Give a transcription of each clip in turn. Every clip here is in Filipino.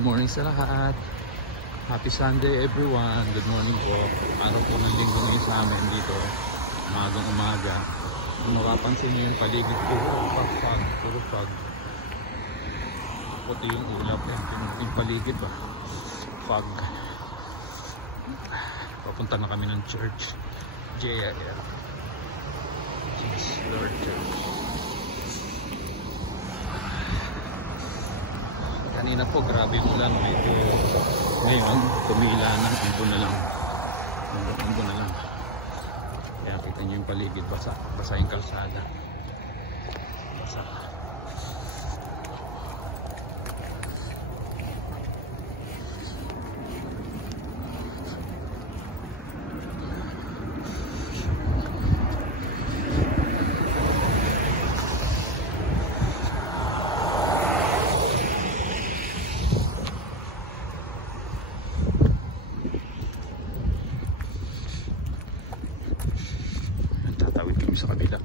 morning sa lahat. Happy Sunday everyone. Good morning po. Araw po ng linggo ngayon sa amin dito. Umagang umaga. Kung mapapansin niyo yung paligid ko, puro fog. Puti yung ulap. Yung paligid ba? Fog. Papunta na kami ng church. JIL. Jesus Lord Church. Kanina po grabe yung ulan, medyo ngayon tumila ng ibon na lang, ibon na lang. Kaya kita nyo yung paligid, basa yung kalsada, basa. Sa kabila.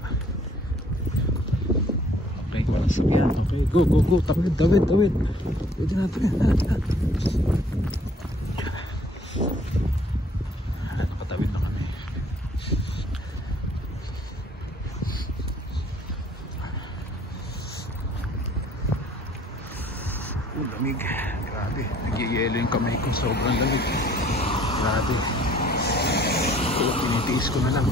Okay, walang sakyan. Okay, go. Tawid. Pwede natin. Nakatawid na kami. Lamig. Grabe. Nagyayelo yung kamay ko. Sobrang lamig. Grabe. Ito, tinitiis ko na lang.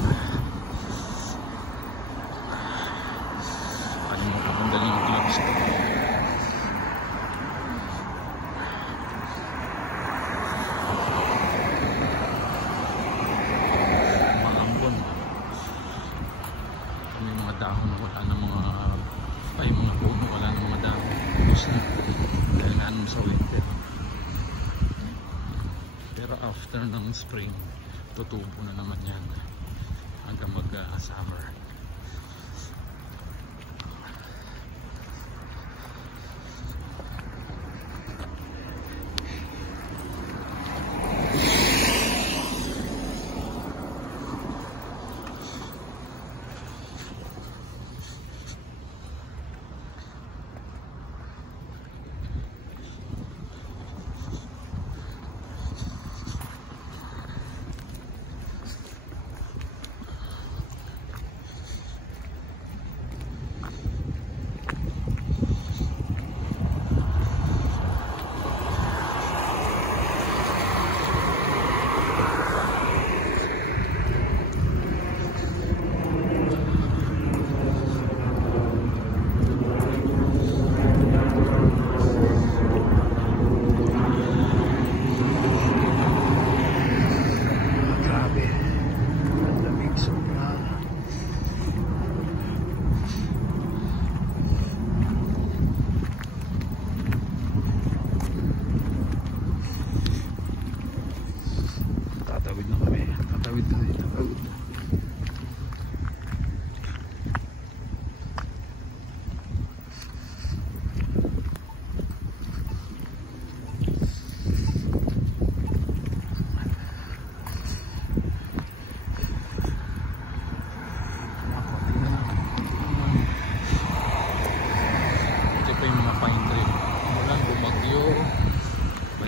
Malambon. May mga dahon na wala ng mga puno, wala ng mga dahon. Ubus na. Dahil nga nung sa winter. Pero after ng spring, tutubo na naman yan hanggang mag-summer.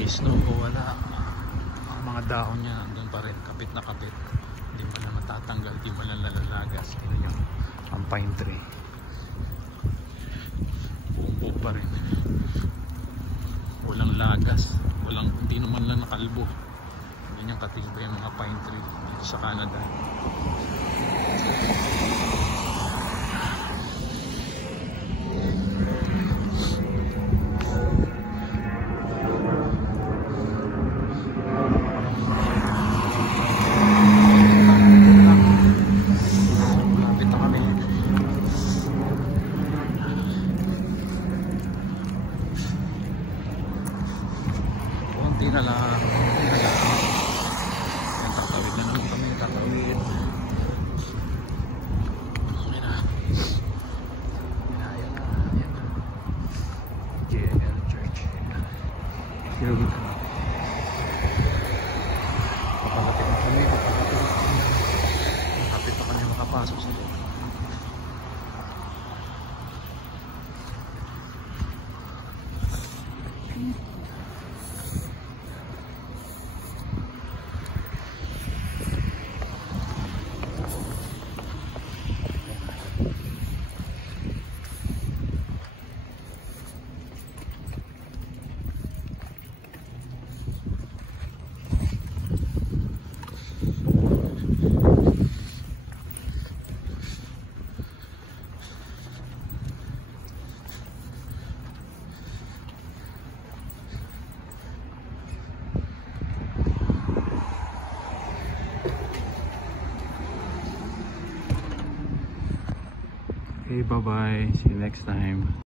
Snow o wala, ang mga dahon niya nandun pa rin, kapit na kapit, hindi mo na matatanggal, hindi mo na lalalagas. Yun yung ang pine tree, buo pa rin, walang lagas, hindi naman lang nakalbo. Yun yung katibay yung mga pine tree dito sa Canada. Hindi na lang. Yan, tatawid na naman kami. Tatawid. Okay na. Yan na. JIL Church. Here we go. Papalapit na kami. Kapit na kami makapasok sa loob. Okay, bye-bye. See you next time.